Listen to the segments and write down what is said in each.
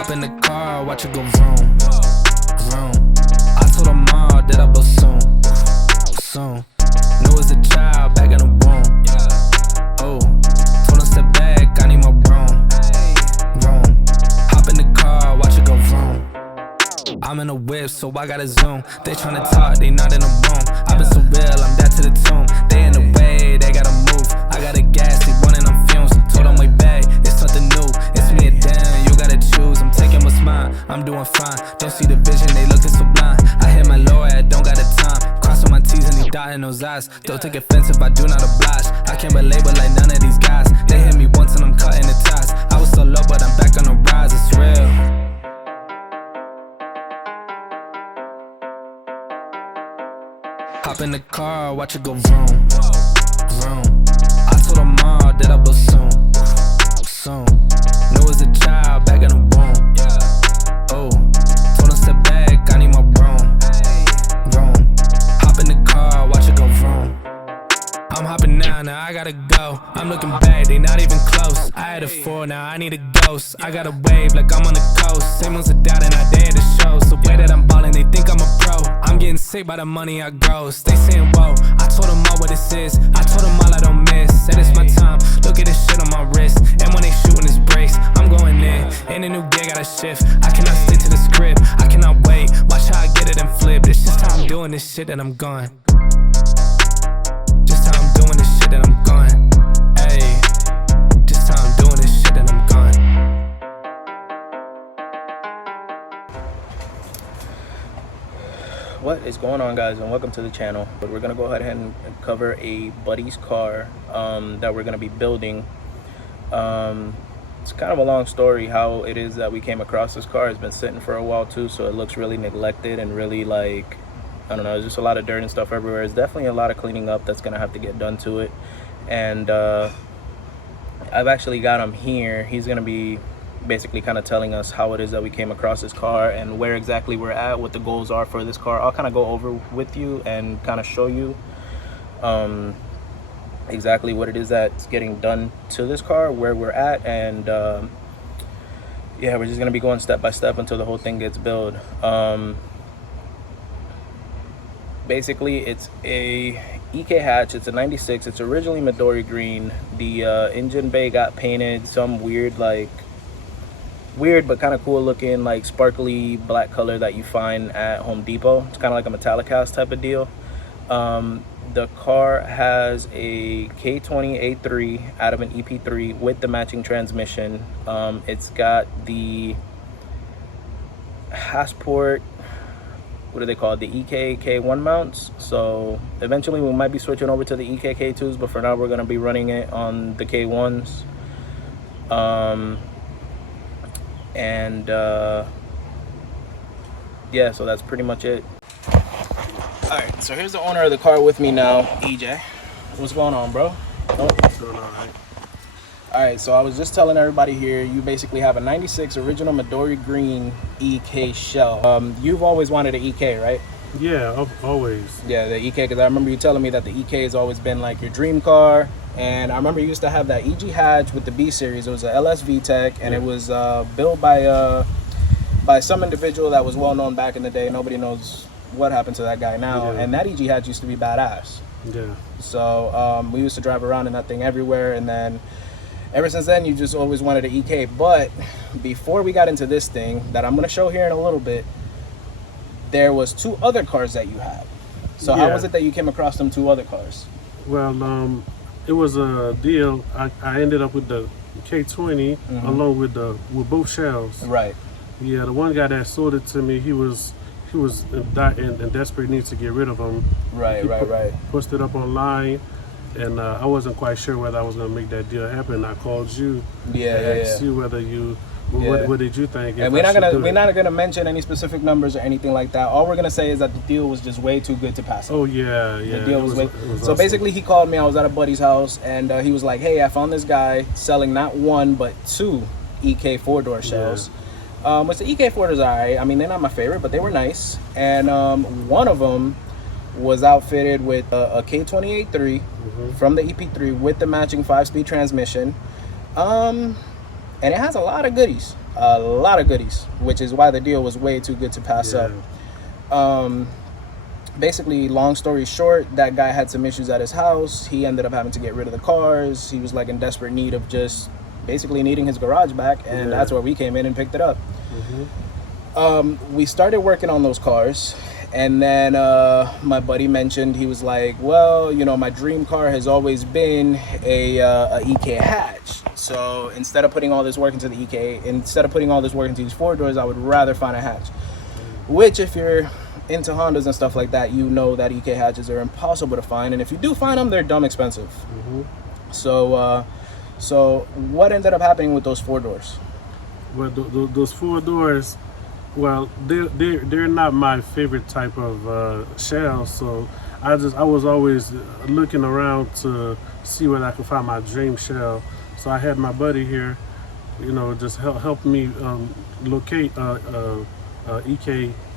Hop in the car, watch it go vroom, vroom. I told her mom that I'll blow soon, soon. Knew as a child, back in the womb. Oh, told her step back, I need my room, room. Hop in the car, watch it go vroom. I'm in a whip, so I gotta zoom. They tryna talk, they not in the room. I been so real, I'm dead to the tomb. They in the way, they gotta move. I got a gas, they running on fumes. Told them way back, it's something new. It's me or them, you gotta choose. I'm taking what's mine, I'm doing fine. Don't see the vision, they looking so blind. I hit my lawyer, I don't got the time. Crossing my T's and he dotting those eyes. Don't take offense if I do not oblige. I can't be labeled like none of these guys. They hit me once and I'm cutting the ties. I was so low, but I'm back on the rise, it's real. Hop in the car, watch it go vroom, vroom. I told her mom that I'll blow soon, soon. Knew as a child, back in the womb. Oh, told her step back, I need my room, room. Hop in the car, watch it go vroom. I'm hopping now I gotta go. I'm looking back, they not even close. I had a 4, now I need a ghost. I got a wave like I'm on the coast. Same ones are down and I dare the show. So way that I'm ballin', they think I'm a pro. I'm getting sick by the money I gross. They saying whoa, I told them all what this is. I told them all I don't miss. Said it's my time, look at this shit on my wrist. And when they shootin' this brace, I'm going in. In a new gear, gotta shift. I cannot stick to the script, I cannot wait. Watch how I get it and flip. It's just how I'm doing this shit and I'm gone. Just how I'm doing this shit and I'm gone. Ayy, just how I'm doing this shit and I'm gone. What is going on, guys, and welcome to the channel. But we're gonna go ahead and cover a buddy's car that we're gonna be building. It's kind of a long story how it is that we came across this car. It's been sitting for a while too, so it looks really neglected and really, like, I don't know, there's just a lot of dirt and stuff everywhere. It's definitely a lot of cleaning up that's gonna have to get done to it. And I've actually got him here. He's gonna be basically kind of telling us how it is that we came across this car and where exactly we're at, what the goals are for this car. I'll kind of go over with you and kind of show you exactly what it is that's getting done to this car, where we're at, and yeah, we're just gonna be going step by step until the whole thing gets built. Basically, it's a ekhatch. It's a 96. It's originally Midori green. The engine bay got painted some weird but kind of cool looking, like sparkly black color that you find at Home Depot. It's kind of like a metallic cast type of deal. The car has a K20 A3 out of an EP3 with the matching transmission. It's got the Passport, what do they call it, the EK-K1 mounts. So eventually we might be switching over to the EK-K2s, but for now we're going to be running it on the K1s. Yeah, so that's pretty much it. All right, so here's the owner of the car with me now, EJ. What's going on, bro? What's going on, right? All right, so I was just telling everybody here, you basically have a 96 original Midori green EK shell. You've always wanted an EK, right? Yeah, always. Yeah, the EK, because I remember you telling me that the EK has always been like your dream car. And I remember you used to have that EG hatch with the B series. It was a LS vtec, and it was built by some individual that was well known back in the day. Nobody knows what happened to that guy now. And that EG hatch used to be badass. Yeah. So we used to drive around in that thing everywhere, and then ever since then you just always wanted an EK. But before we got into this thing that I'm going to show here in a little bit, there was 2 other cars that you had. So how was it that you came across them 2 other cars? Well, it was a deal. I ended up with the K20 along with both shells. Right. Yeah, the one guy that sold it to me, he was in desperate need to get rid of them. Right. Posted up online, and I wasn't quite sure whether I was gonna make that deal happen. I called you. Asked you whether you. What did you think? And we're not gonna mention any specific numbers or anything like that. All we're gonna say is that the deal was just way too good to pass up. Oh yeah. The deal was so awesome. Basically, he called me. I was at a buddy's house, and he was like, "Hey, I found this guy selling not 1 but 2 EK 4-door shells." Which the EK 4-doors are alright. I mean, they're not my favorite, but they were nice. And one of them was outfitted with a K20 A3 from the EP3 with the matching 5-speed transmission. And it has a lot of goodies. a lot of goodies, which is why the deal was way too good to pass up. Basically, long story short, that guy had some issues at his house. He ended up having to get rid of the cars. He was like in desperate need of just basically needing his garage back, and that's where we came in and picked it up. We started working on those cars, and then my buddy mentioned, he was like, well, you know, my dream car has always been a ekhatch. So instead of putting all this work into the instead of putting all this work into these 4-doors, I would rather find a hatch. Which, if you're into Hondas and stuff like that, you know that EK hatches are impossible to find, and if you do find them, they're dumb expensive. So what ended up happening with those 4-doors? Well, those 4 doors, well, they're not my favorite type of shell. So I was always looking around to see whether I could find my dream shell. So I had my buddy here, you know, just help me locate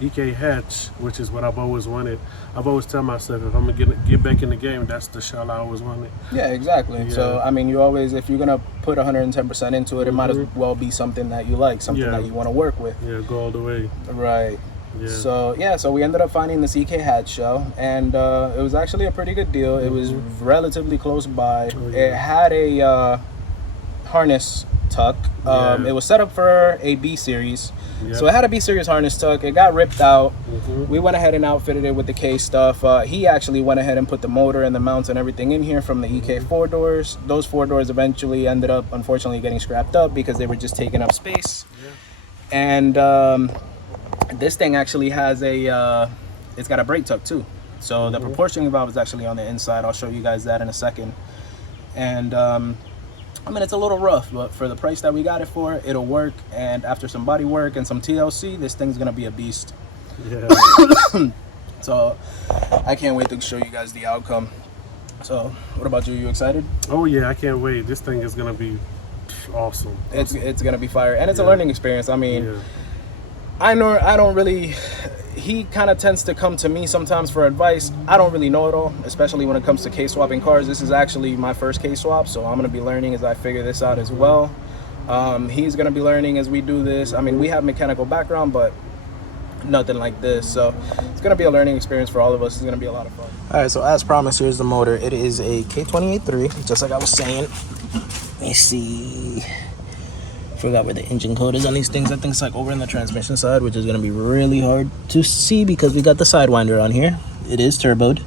EK hatch, which is what I've always wanted. I've always tell myself, if I'm gonna get back in the game, that's the shell I always wanted. Yeah, exactly. So I mean, you always, if you're gonna put 110% into it, it might as well be something that you like, something that you want to work with. Yeah, go all the way. Right. So we ended up finding this EK hatch shell, and it was actually a pretty good deal. It was relatively close by. It had a harness tuck. It was set up for a B series. So it had a B series harness tuck. It got ripped out. We went ahead and outfitted it with the K stuff. He actually went ahead and put the motor and the mounts and everything in here from the EK 4-doors. Those 4-doors eventually ended up, unfortunately, getting scrapped up because they were just taking up space. And this thing actually has it's got a brake tuck too. So the proportioning valve is actually on the inside. I'll show you guys that in a second. And I mean, it's a little rough, but for the price that we got it for, it'll work. And after some body work and some TLC, this thing's gonna be a beast. So I can't wait to show you guys the outcome. So what about you? You excited? Oh yeah, I can't wait. This thing is gonna be awesome. It's gonna be fire, and it's a learning experience. I mean, I don't really. He kind of tends to come to me sometimes for advice. I don't really know it all, especially when it comes to K-swapping cars. This is actually my first K-swap, so I'm going to be learning as I figure this out as well. He's going to be learning as we do this. I mean, we have mechanical background, but nothing like this. So it's going to be a learning experience for all of us. It's going to be a lot of fun. All right, so as promised, here's the motor. It is a K28.3, just like I was saying. Let me see. Forgot where the engine code is on these things. I think it's like over in the transmission side, which is going to be really hard to see because we got the Sidewinder on here. It is turboed.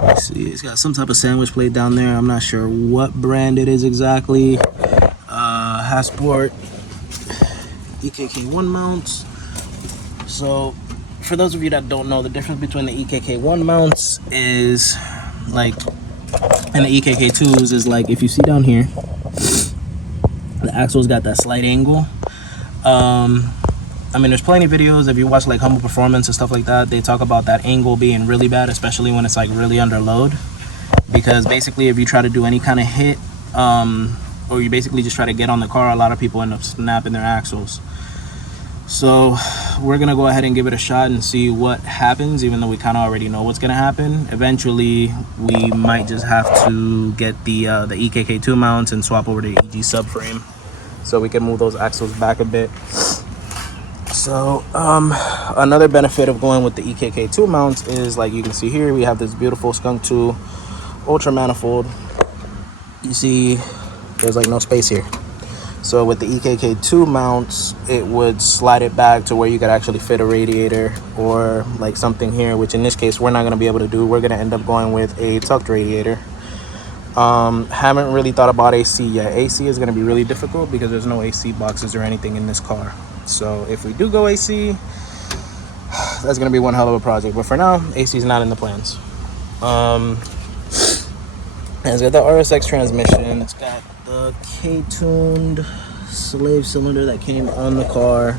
Let's see, it's got some type of sandwich plate down there. I'm not sure what brand it is exactly. Hasport EKK1 mounts. So for those of you that don't know, the difference between the EKK1 mounts is like, and the EKK2s is like, if you see down here, the axle's got that slight angle. I mean, there's plenty of videos, if you watch like Humble Performance and stuff like that, they talk about that angle being really bad, especially when it's like really under load. Because basically, if you try to do any kind of hit, or you basically just try to get on the car, a lot of people end up snapping their axles. So we're gonna go ahead and give it a shot and see what happens, even though we kind of already know what's gonna happen. Eventually, we might just have to get the EKK2 mounts and swap over to the EG subframe, so we can move those axles back a bit. So another benefit of going with the EKK2 mounts is, like you can see here, we have this beautiful Skunk 2 Ultra manifold. You see, there's like no space here. So with the EKK2 mounts, it would slide it back to where you could actually fit a radiator or like something here, which in this case we're not going to be able to do. We're going to end up going with a tucked radiator. Haven't really thought about AC yet. AC is going to be really difficult because there's no AC boxes or anything in this car. So if we do go AC, that's going to be one hell of a project. But for now, AC is not in the plans. And it's got the RSX transmission. It's got the K-tuned slave cylinder that came on the car.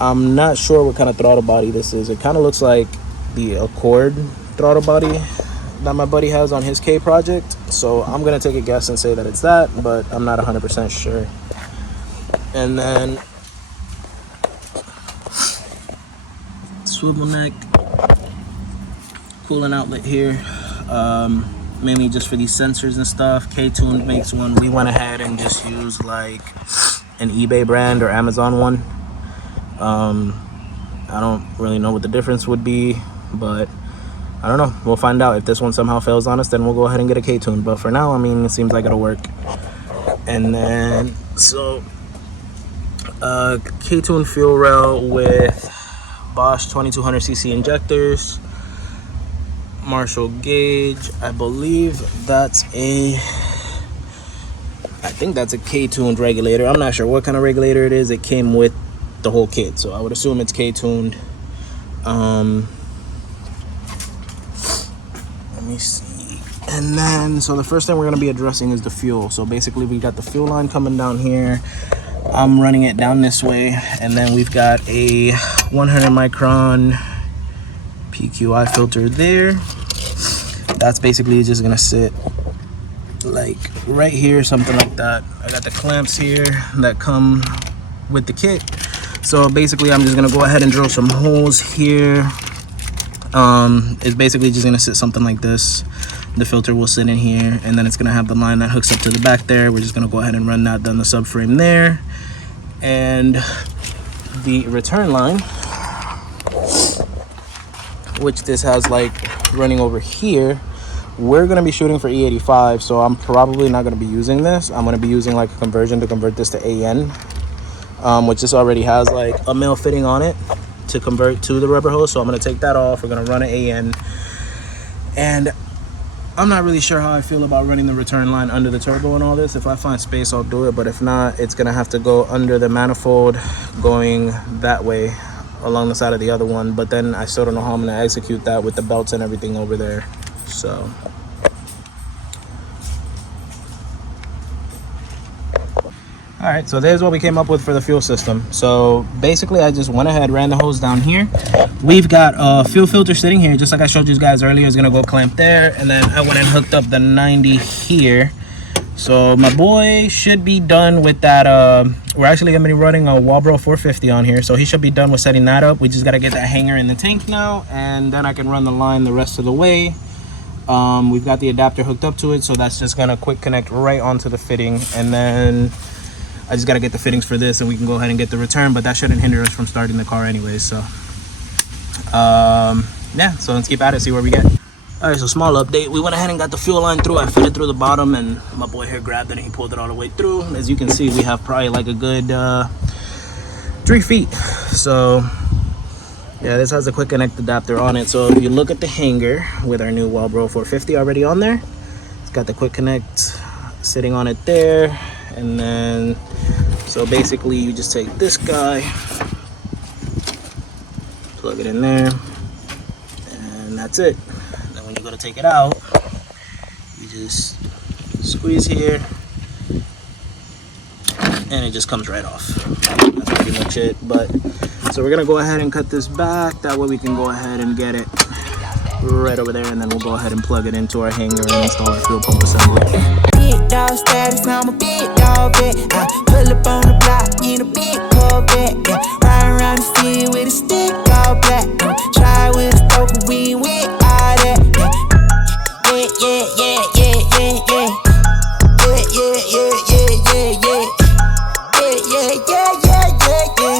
I'm not sure what kind of throttle body this is. It kind of looks like the Accord throttle body that my buddy has on his K project. So I'm going to take a guess and say that it's that, but I'm not 100% sure. And then swivel neck, coolant outlet here. mainly just for these sensors and stuff. K-Tuned makes one. We went ahead and just used like an eBay brand or Amazon one. I don't really know what the difference would be, but I don't know. We'll find out. If this one somehow fails on us, then we'll go ahead and get a K-Tune. But for now, I mean, it seems like it'll work. And then, so, K-Tune fuel rail with Bosch 2200cc injectors. Marshall gauge. I believe that's I think that's a K-tuned regulator. I'm not sure what kind of regulator it is. It came with the whole kit, so I would assume it's K-tuned. Let me see. And then, so the first thing we're going to be addressing is the fuel. So basically we got the fuel line coming down here. I'm running it down this way, and then we've got a 100 micron PQI filter there. That's basically just gonna sit like right here, something like that. I got the clamps here that come with the kit. So basically I'm just gonna go ahead and drill some holes here. It's basically just gonna sit something like this. The filter will sit in here, and then it's gonna have the line that hooks up to the back there. We're just gonna go ahead and run that down the subframe there. And the return line, which this has like running over here, we're gonna be shooting for E85, so I'm probably not gonna be using this. I'm gonna be using like a conversion to convert this to AN, which this already has like a male fitting on it to convert to the rubber hose. So I'm gonna take that off. We're gonna run an AN, and I'm not really sure how I feel about running the return line under the turbo and all this. If I find space, I'll do it, but if not, it's gonna have to go under the manifold going that way along the side of the other one. But then I still don't know how I'm gonna execute that with the belts and everything over there. So all right, so there's what we came up with for the fuel system. So basically I just went ahead, ran the hose down here. We've got a fuel filter sitting here, just like I showed you guys earlier. It's gonna go clamp there, and then I went and hooked up the 90 here. So my boy should be done with that. We're actually gonna be running a Walbro 450 on here, so he should be done with setting that up. We just gotta get that hanger in the tank now, and then I can run the line the rest of the way. We've got the adapter hooked up to it, so that's just gonna quick connect right onto the fitting, and then I just gotta get the fittings for this, and we can go ahead and get the return, but that shouldn't hinder us from starting the car anyway. So yeah, so let's keep at it, see where we get. All right, so small update. We went ahead and got the fuel line through. I fit it through the bottom, and my boy here grabbed it and he pulled it all the way through. As you can see, we have probably like a good 3 feet. So yeah, this has a quick connect adapter on it. So if you look at the hanger with our new Walbro 450 already on there, it's got the quick connect sitting on it there. And then, so basically you just take this guy, plug it in there, and that's it. And then when you go to take it out, you just squeeze here, and it just comes right off. That's pretty much it. But so we're gonna go ahead and cut this back, that way we can go ahead and get it right over there, and then we'll go ahead and plug it into our hanger and install our fuel pump assembly. Big dog status, I'm a big dog vet. I pull up on the block in a big Corvette. Yeah. Ride around the city with a stick all black. Try with a stoker, we ain't with all that. Yeah, yeah, yeah, yeah, yeah, yeah. Yeah, yeah, yeah, yeah, yeah, yeah. Yeah, yeah, yeah, yeah, yeah, yeah.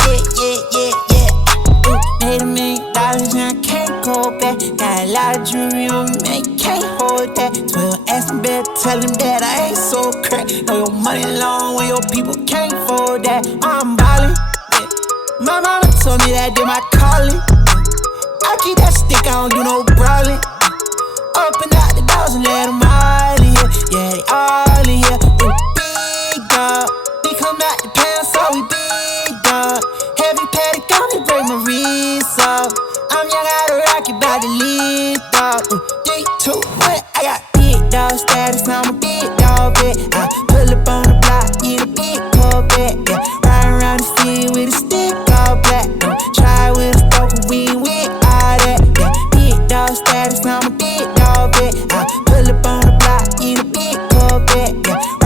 Yeah, yeah, yeah, yeah. Made $1 million and I can't go back. Got a lot of jewelry on me, man, you can't hold that. 12 asking better, tell him that I ain't so crack. Know your money long when your people can't afford that. I'm ballin', yeah. My mama told me that did my calling. I keep that stick, I don't do no brawling. Open out the doors and let them all in here. Yeah, they all in here. Ooh, big dog. We come out the pound, so we big dog. Heavy paddock on me, break my wrist off. I'm young out of rocket, bout to live, dog. 3, 2, 1, I got big dog status, I'm a big dog vet. I pull up on the block in a big Corvette. Yeah. Ride around the city with a stick all black. Try with a stoker, we ain't with all that. Yeah. Big dog status, I'm a big dog vet. I pull up on the block in a big Corvette. Yeah.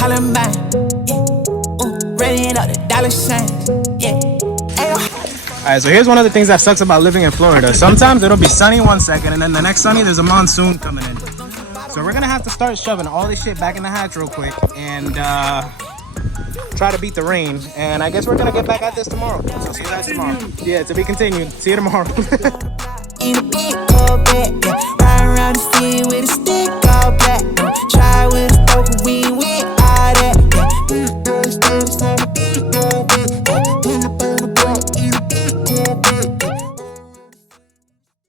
Columbine, yeah. Ooh, running up the dollar signs, yeah. Alright, so here's one of the things that sucks about living in Florida. Sometimes it'll be sunny one second, and then the next sunny, there's a monsoon coming in. So we're gonna have to start shoving all this shit back in the hatch real quick and try to beat the rain. And I guess we're gonna get back at this tomorrow. So see you guys tomorrow. Yeah, to be continued. See you tomorrow. In a big Corvette, yeah. Riding around the city with a